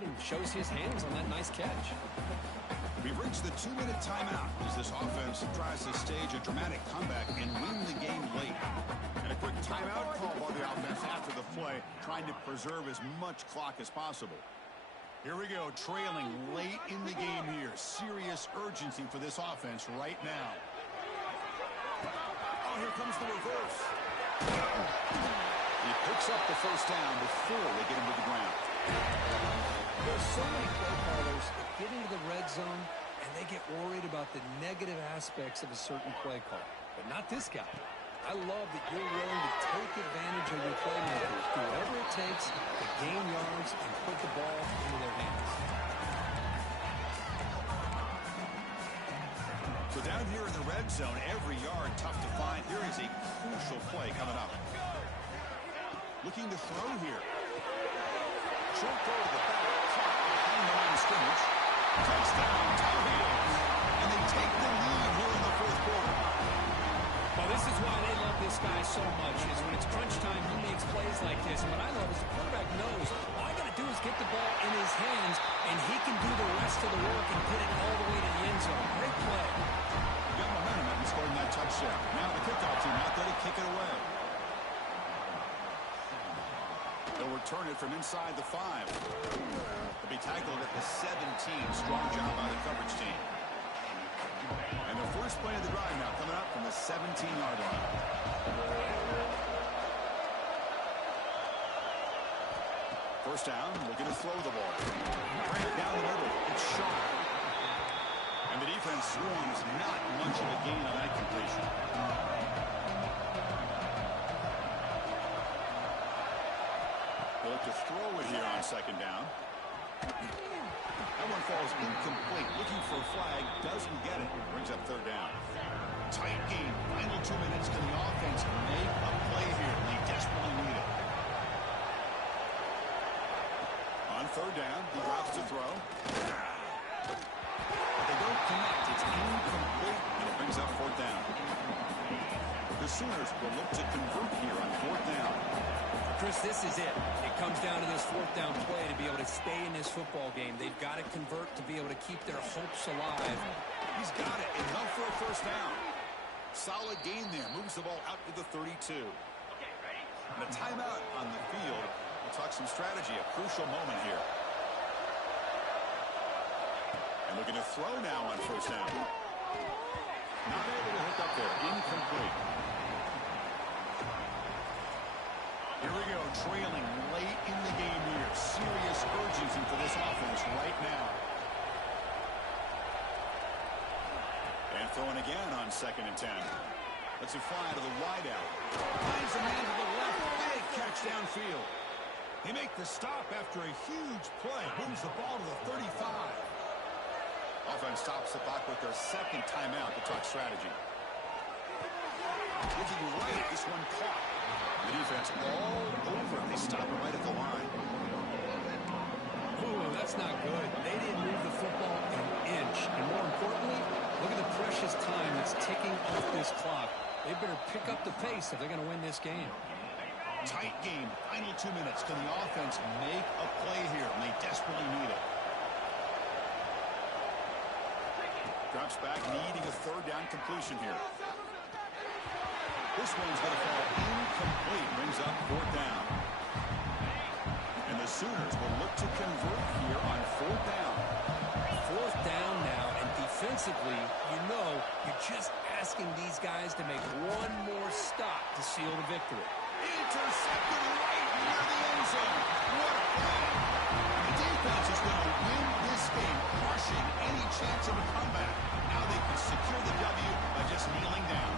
And shows his hands on that nice catch. We've reached the 2-minute timeout as this offense tries to stage a dramatic comeback and win the game late. And a quick timeout call by the offense after the play, trying to preserve as much clock as possible. Here we go, trailing late in the game here. Serious urgency for this offense right now. Oh, here comes the reverse. He picks up the 1st down before they get him to the ground. There's so many play callers that get into the red zone and they get worried about the negative aspects of a certain play call. But not this guy. I love that you're willing to take advantage of your playmakers, do whatever it takes to gain yards and put the ball into their hands. So down here in the red zone, every yard tough to find. Here is a crucial play coming up. Looking to throw here. Short throw to the back, caught behind the line of scrimmage. Touchdown, Tar Heels. And they take the lead here in the 4th quarter. Well, this is why they love this guy so much, is when it's crunch time, he makes plays like this. And what I love is the quarterback knows all I got to do is get the ball in his hands, and he can do the rest of the work and get it all the way to the end zone. Great play. He got momentum and scoring that touchdown. Now the kickoff team out there to kick it away. They'll return it from inside the 5. They'll be tackled at the 17. Strong job by the coverage team. And the 1st First play of the drive now coming up from the 17-yard line. First down, looking to throw the ball. Right down the middle. It's short. And the defense swarms not much of a gain on that completion. They'll look to throw it here on second down. That one falls incomplete. Looking for a flag. Doesn't get it. Brings up third down. Tight game. Final 2 minutes. Can the offense make a play here? They desperately need it. On third down, he drops to throw. But they don't connect. It's incomplete, and it brings up fourth down. The Sooners will look to convert here on fourth down. Chris, this is it. It comes down to this fourth down play to be able to stay in this football game. They've got to convert to be able to keep their hopes alive. He's got it. Enough for a first down. Solid gain there. Moves the ball out to the 32. And a timeout on the field. We'll talk some strategy. A crucial moment here. And looking to throw now on first down. Not able to hook up there. Incomplete. Here we go, trailing late in the game here. Serious urgency for this offense right now. And throwing again on second and 10. Let's it fly to the wideout. Finds a man to the left. Big catch downfield. They make the stop after a huge play. Moves the ball to the 35. Offense stops the clock with their second timeout to talk strategy. Looking right, this one caught. The defense all over. They stop it right at the line. Ooh, that's not good. They didn't move the football an inch. And more importantly, look at the precious time that's ticking off this clock. They better pick up the pace if they're going to win this game. Tight game. Final 2 minutes. Can the offense make a play here? And they desperately need it. Drops back, needing a third down completion here. This one's going to fall incomplete. Brings up fourth down. And the Sooners will look to convert here on fourth down. Fourth down now, and defensively, you know, you're just asking these guys to make one more stop to seal the victory. Intercepted right near the end zone. What a play. The defense is going to win this game, crushing any chance of a comeback. Now they can secure the W by just kneeling down.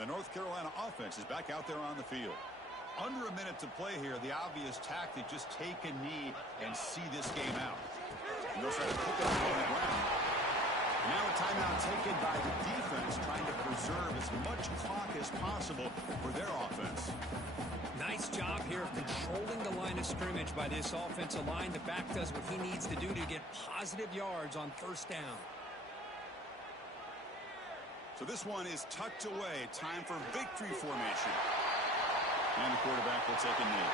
The North Carolina offense is back out there on the field. Under a minute to play here, the obvious tactic, just take a knee and see this game out. And they'll try to pick it up on the ground. Now a timeout taken by the defense, trying to preserve as much clock as possible for their offense. Nice job here of controlling the line of scrimmage by this offensive line. The back does what he needs to do to get positive yards on first down. So this one is tucked away. Time for victory formation. And the quarterback will take a knee.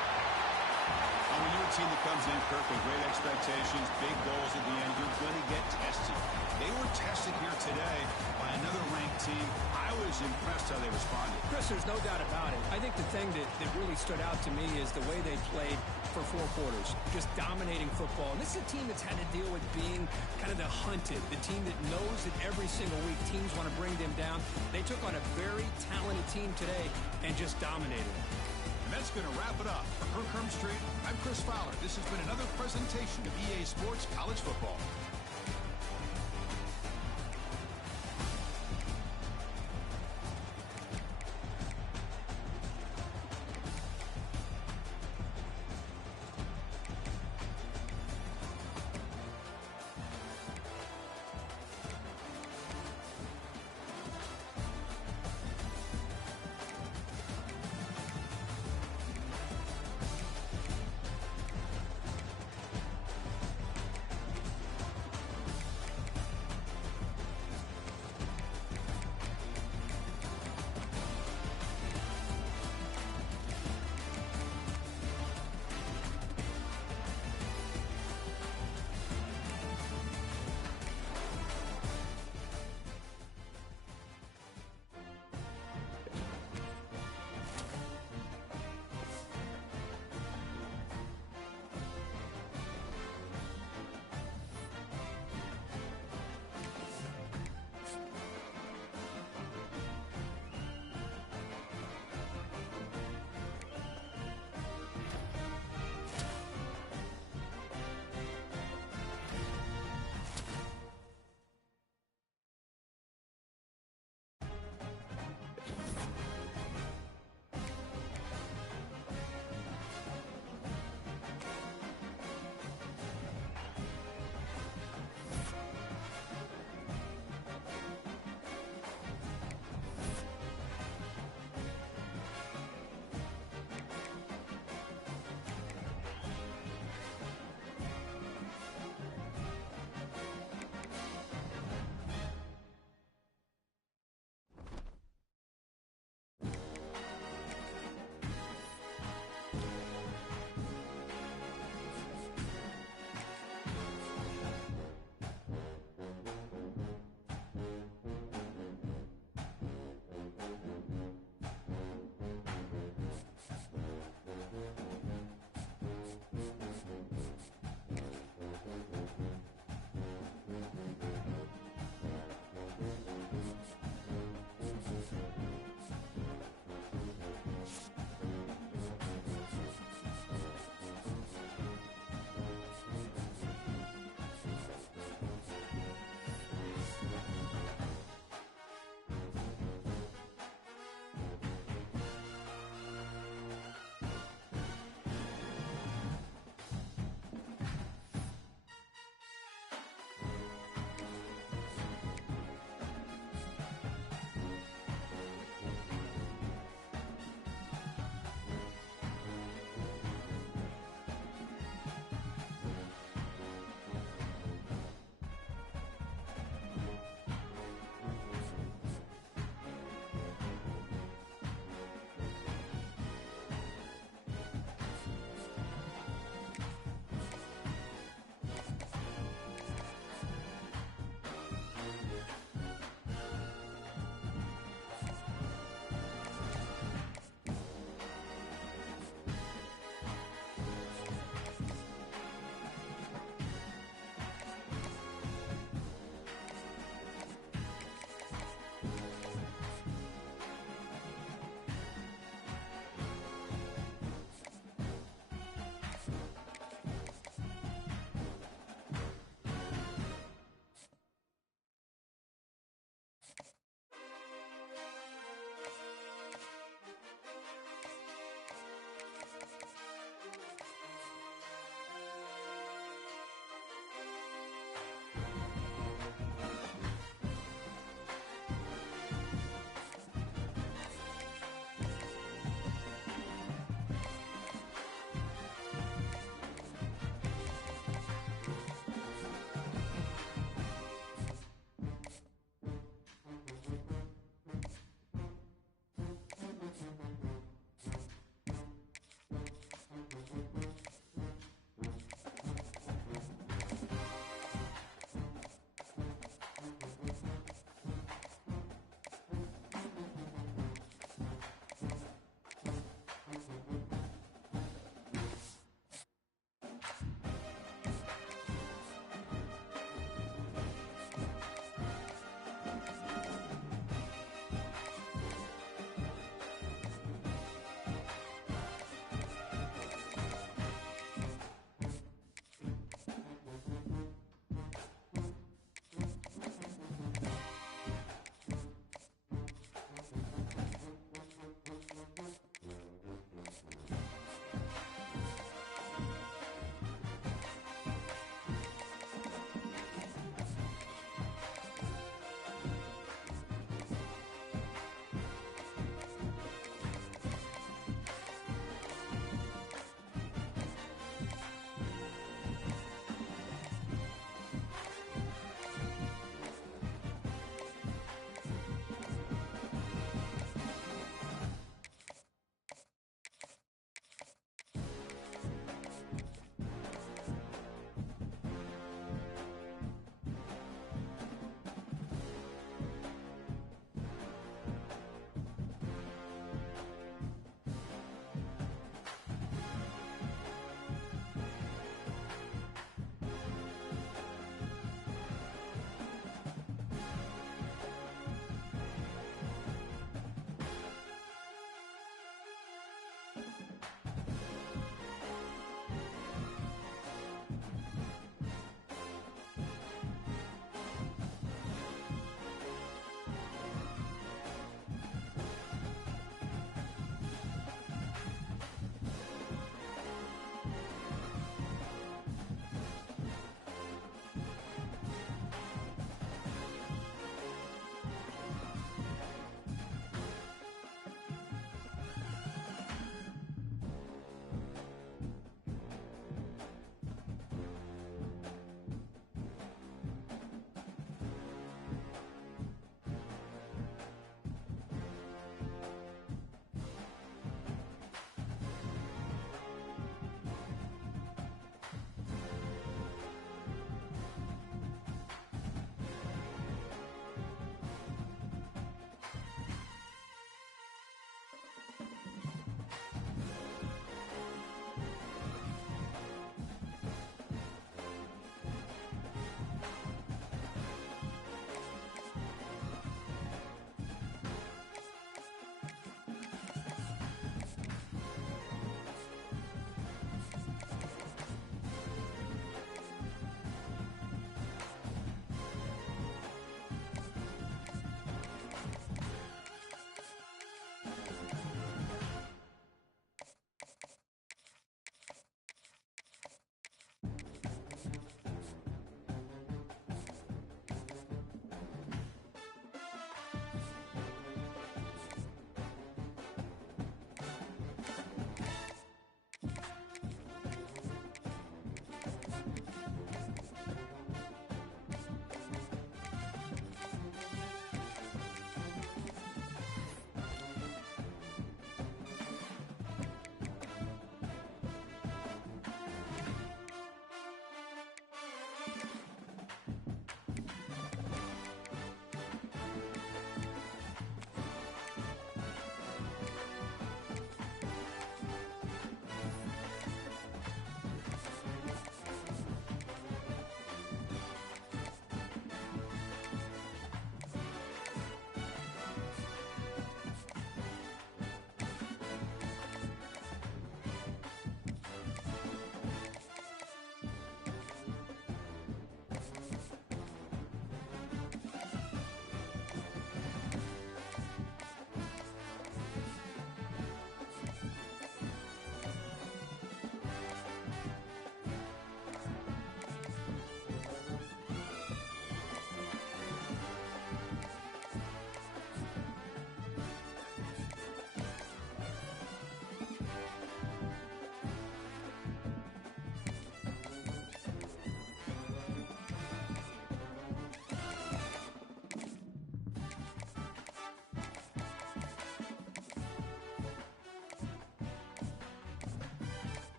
When you're a team that comes in, Kirk, with great expectations, big goals at the end, you're going to get tested. They were tested here today by another ranked team. I was impressed how they responded. Chris, there's no doubt about it. I think the thing that really stood out to me is the way they played for 4 quarters, just dominating football. And this is a team that's had to deal with being kind of the hunted, the team that knows that every single week teams want to bring them down. They took on a very talented team today and just dominated it. And that's going to wrap it up. For Kirk Street, I'm Chris Fowler. This has been another presentation of EA Sports College Football.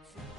it.